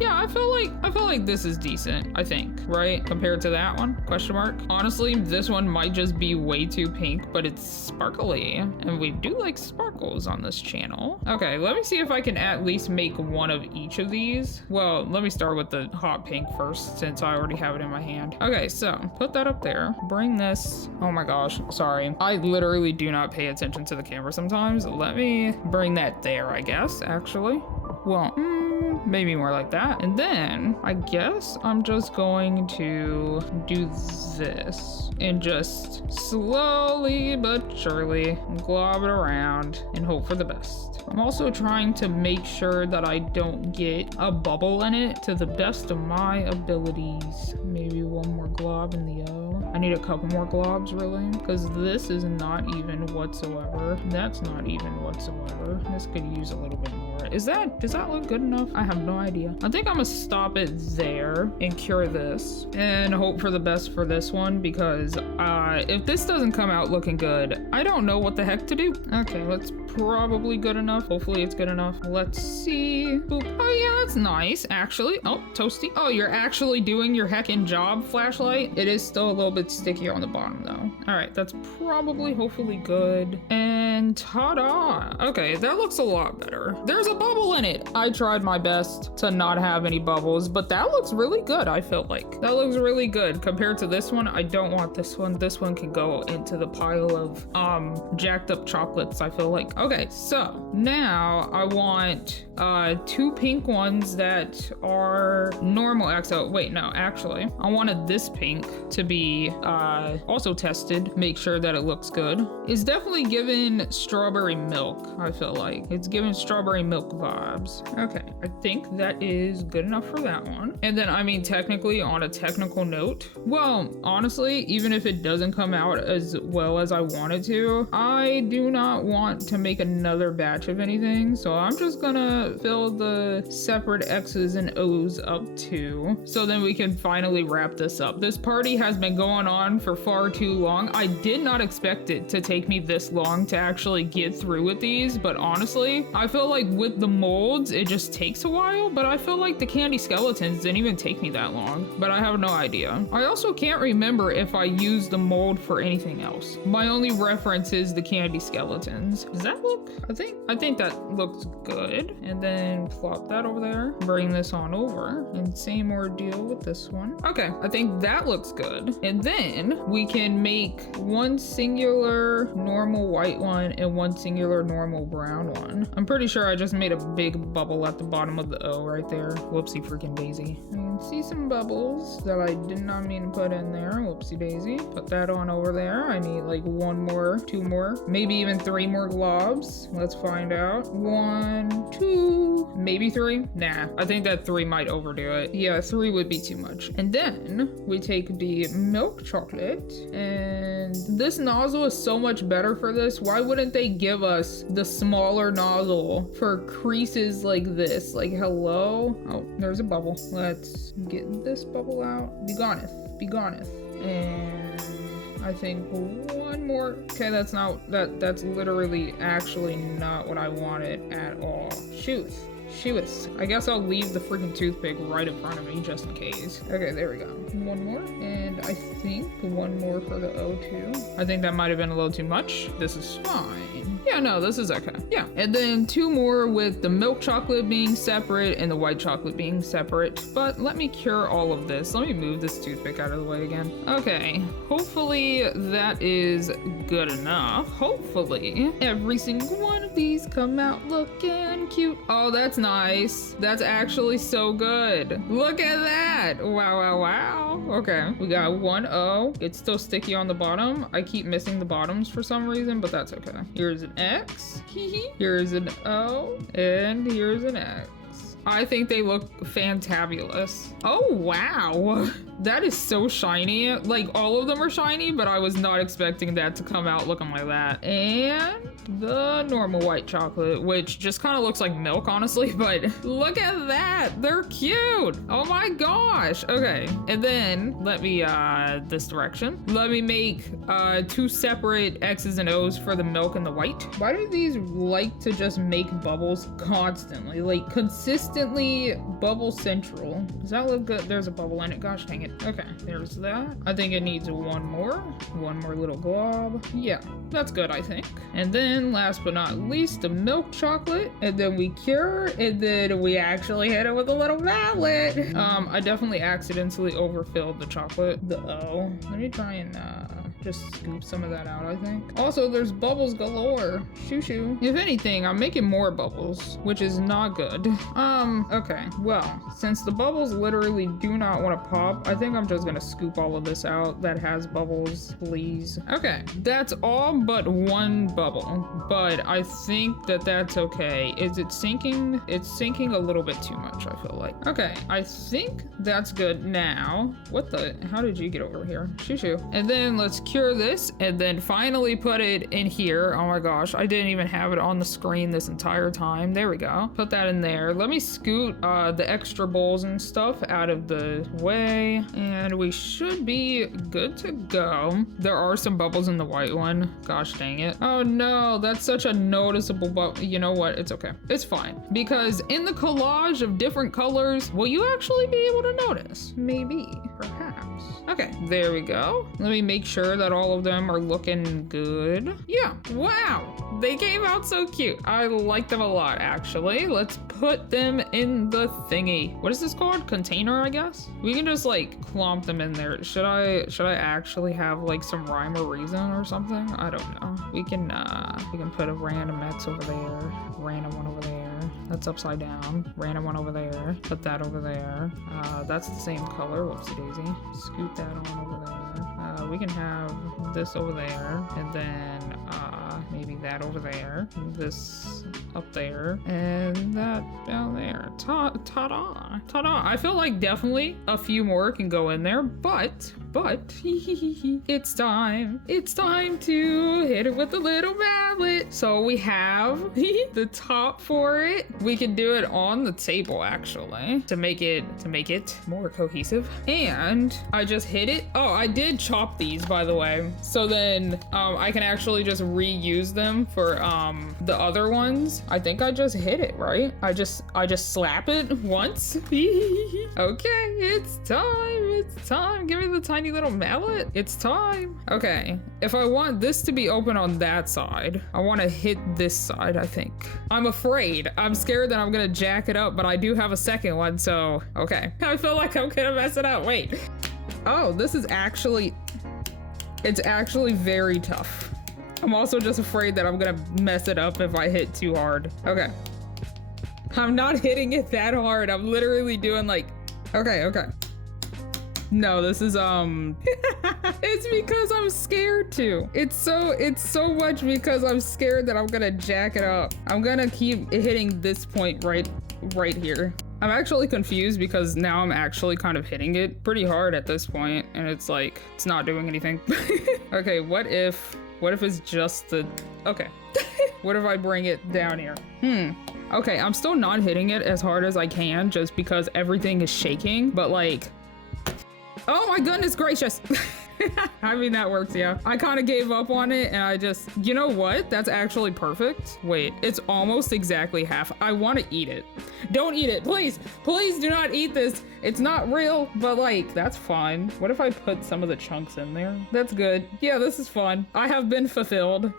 Yeah, I feel like this is decent, I think, right? Compared to that one, question mark. Honestly, this one might just be way too pink, but it's sparkly, and we do like sparkles on this channel. Okay, let me see if I can at least make one of each of these. Well, let me start with the hot pink first, since I already have it in my hand. Okay, so put that up there. Bring this. Oh my gosh, sorry. I literally do not pay attention to the camera sometimes. Let me bring that there, I guess, actually. Well, Maybe more like that. And then I guess I'm just going to do this and just slowly but surely glob it around and hope for the best. I'm also trying to make sure that I don't get a bubble in it to the best of my abilities. Maybe one more glob in the O. I need a couple more globs really, because this is not even whatsoever. That's not even whatsoever. This could use a little bit more. Does that look good enough? I have no idea. I think I'm gonna stop it there and cure this and hope for the best for this one, because if this doesn't come out looking good, I don't know what the heck to do. Okay, that's probably good enough. Hopefully it's good enough. Let's see. Boop. Oh yeah, that's nice actually. Oh, toasty. Oh, you're actually doing your heckin' job, flashlight. It is still a little bit stickier on the bottom though. All right, that's probably hopefully good. And ta-da. Okay, that looks a lot better. There's a bubble in it. I tried my best to not have any bubbles, but that looks really good. I feel like that looks really good compared to this one. I don't want this one. This one can go into the pile of jacked up chocolates, I feel like. Okay, so now I want 2 pink ones that are normal XO. Wait, no, actually, I wanted this pink to be also tested, make sure that it looks good. It's definitely giving strawberry milk, I feel like. It's giving strawberry milk vibes. Okay, I think that is good enough for that one. And then, I mean, technically, on a technical note, well, honestly, even if it doesn't come out as well as I wanted to, I do not want to make another batch of anything, so I'm just gonna fill the separate X's and O's up too, so then we can finally wrap this up. This party has been going on for far too long. I did not expect it to take me this long to actually get through with these, but honestly, I feel like with the molds, it just takes a while, but I feel like the candy skeletons didn't even take me that long, but I have no idea. I also can't remember if I used the mold for anything else. My only reference is the candy skeletons. Does that look? I think that looks good. And then plop that over there. Bring this on over. And same ordeal with this one. Okay, I think that looks good. And then we can make one singular normal white one and one singular normal brown one. I'm pretty sure I just made a big bubble at the bottom of the O right there. Whoopsie freaking daisy. You can see some bubbles that I did not mean to put in there. Whoopsie daisy. Put that on over there. I need like 1 more, 2 more, maybe even 3 more globs. Let's find out. 1, 2, maybe 3. Nah, I think that 3 might overdo it. Yeah, 3 would be too much. And then we take the milk chocolate, and this nozzle is so much better for this. Why wouldn't they give us the smaller nozzle for creases like this? Like, hello? Oh, there's a bubble. Let's get this bubble out. Be goneth. And I think 1 more. Okay, that's that's literally actually not what I wanted at all. Shoot. I guess I'll leave the freaking toothpick right in front of me just in case. Okay, there we go. 1 more. And I think 1 more for the O2. I think that might have been a little too much. This is fine. Yeah, no, this is okay. Yeah. And then 2 more with the milk chocolate being separate and the white chocolate being separate. But let me cure all of this. Let me move this toothpick out of the way again. Okay. Hopefully that is good enough. Hopefully every single one of these come out looking cute. Oh, that's nice. That's actually so good. Look at that. Wow. Okay. We got 1 O. It's still sticky on the bottom. I keep missing the bottoms for some reason, but that's okay. Here's an X. Here's an O. And here's an X. I think they look fantabulous. Oh, wow. That is so shiny. Like, all of them are shiny, but I was not expecting that to come out looking like that. And the normal white chocolate, which just kind of looks like milk, honestly, but look at that. They're cute. Oh my gosh. Okay. And then let me, this direction. Let me make 2 separate X's and O's for the milk and the white. Why do these like to just make bubbles constantly? Like, consistently bubble central. Does that look good? There's a bubble in it. Gosh dang it. Okay, there's that. I think it needs 1 more little glob. Yeah, that's good, I think. And then last but not least, the milk chocolate, and then we cure, and then we actually hit it with a little mallet. I definitely accidentally overfilled the chocolate. The O. Let me try and just scoop some of that out, I think. Also, there's bubbles galore. Shoo shoo. If anything, I'm making more bubbles, which is not good. Okay, well, since the bubbles literally do not want to pop, I think I'm just gonna scoop all of this out that has bubbles, please. Okay, that's all but one bubble, but I think that that's okay. Is it sinking? It's sinking a little bit too much, I feel like. Okay, I think that's good now. What the, how did you get over here? Shoo shoo. And then let's cure this and then finally put it in here. Oh my gosh, I didn't even have it on the screen this entire time. There we go. Put that in there. Let me scoot the extra bowls and stuff out of the way and we should be good to go. There are some bubbles in the white one. Gosh dang it. Oh no, that's such a noticeable bubble. You know what? It's okay. It's fine. Because in the collage of different colors, will you actually be able to notice? Maybe. Perhaps. Okay, there we go. Let me make sure that all of them are looking good. Yeah, wow. They came out so cute. I like them a lot, actually. Let's put them in the thingy. What is this called? Container, I guess? We can just like clump them in there. Should I actually have like some rhyme or reason or something? I don't know. We can put a random X over there, random one over there. That's upside down. Random one over there. Put that over there. That's the same color. Whoopsie daisy. Scoot that on over there. We can have this over there, and then maybe that over there, this up there, and that down there. Ta-da! Ta-da! I feel like definitely a few more can go in there, but it's time. It's time to hit it with a little mallet. So we have the top for it. We can do it on the table actually to make it more cohesive. And I just hit it. Oh, I did chop these by the way. So then I can actually just reuse them for the other ones. I think I just hit it, right? I just slap it once. Okay, it's time. It's time. Give me the tiny little mallet. It's time. Okay, if I want this to be open on that side, I want to hit this side, I think. I'm afraid. I'm scared that I'm gonna jack it up, but I do have a second one, so okay. I feel like I'm gonna mess it up. Wait. Oh, this is actually, it's actually very tough. I'm also just afraid that I'm gonna mess it up if I hit too hard. Okay. I'm not hitting it that hard. I'm literally doing like, okay. No, this is it's because I'm scared to. It's so much because I'm scared that I'm gonna jack it up. I'm gonna keep hitting this point right here. I'm actually confused because now I'm actually kind of hitting it pretty hard at this point, and it's like it's not doing anything. Okay, what if it's just the, okay. What if I bring it down here? Okay, I'm still not hitting it as hard as I can just because everything is shaking, but like, oh my goodness gracious. I mean, that works, yeah. I kind of gave up on it and I just, you know what? That's actually perfect. Wait, it's almost exactly half. I want to eat it. Don't eat it, please. Please do not eat this. It's not real, but like, that's fine. What if I put some of the chunks in there? That's good. Yeah, this is fun. I have been fulfilled.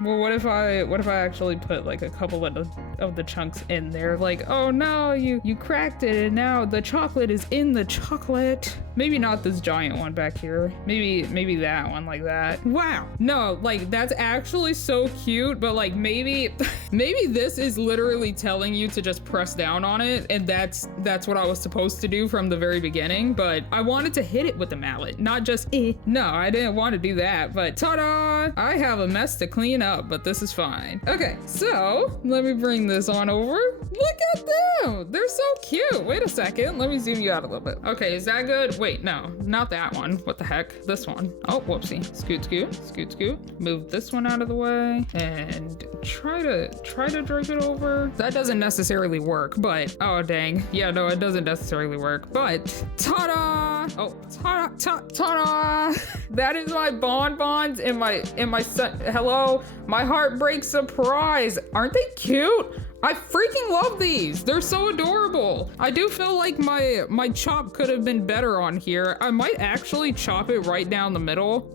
Well, what if I actually put like a couple of the chunks in there? Like, oh no, you cracked it and now the chocolate is in the chocolate. Maybe not this giant one back here. Maybe that one like that. Wow. No, like that's actually so cute, but like maybe this is literally telling you to just press down on it, and that's what I was supposed to do from the very beginning, but I wanted to hit it with the mallet, not just No, I didn't want to do that, but ta-da! I have a mess to clean up, but this is fine. Okay, so let me bring this on over. Look at them! They're so cute. Wait a second, let me zoom you out a little bit. Okay, is that good? Wait, no, not that one. What the heck? This one. Oh, whoopsie. Scoot, scoot, scoot, scoot. Move this one out of the way and try to drape it over. That doesn't necessarily work, but oh dang. Yeah, no, it doesn't necessarily work, but ta-da! Oh, ta-da! That is my bonbons and my hello, my Heartbreak Surprise. Aren't they cute? I freaking love these. They're so adorable. I do feel like my chop could have been better on here. I might actually chop it right down the middle.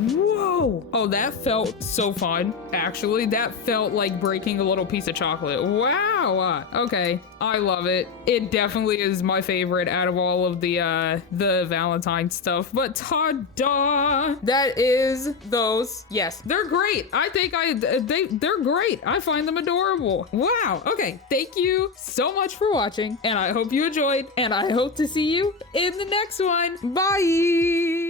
Whoa. Oh, that felt so fun. Actually, that felt like breaking a little piece of chocolate. Wow. Okay. I love it. It definitely is my favorite out of all of the Valentine stuff. But ta-da! That is those. Yes, they're great. I think they're great. I find them adorable. Wow. Okay. Thank you so much for watching, and I hope you enjoyed, and I hope to see you in the next one. Bye!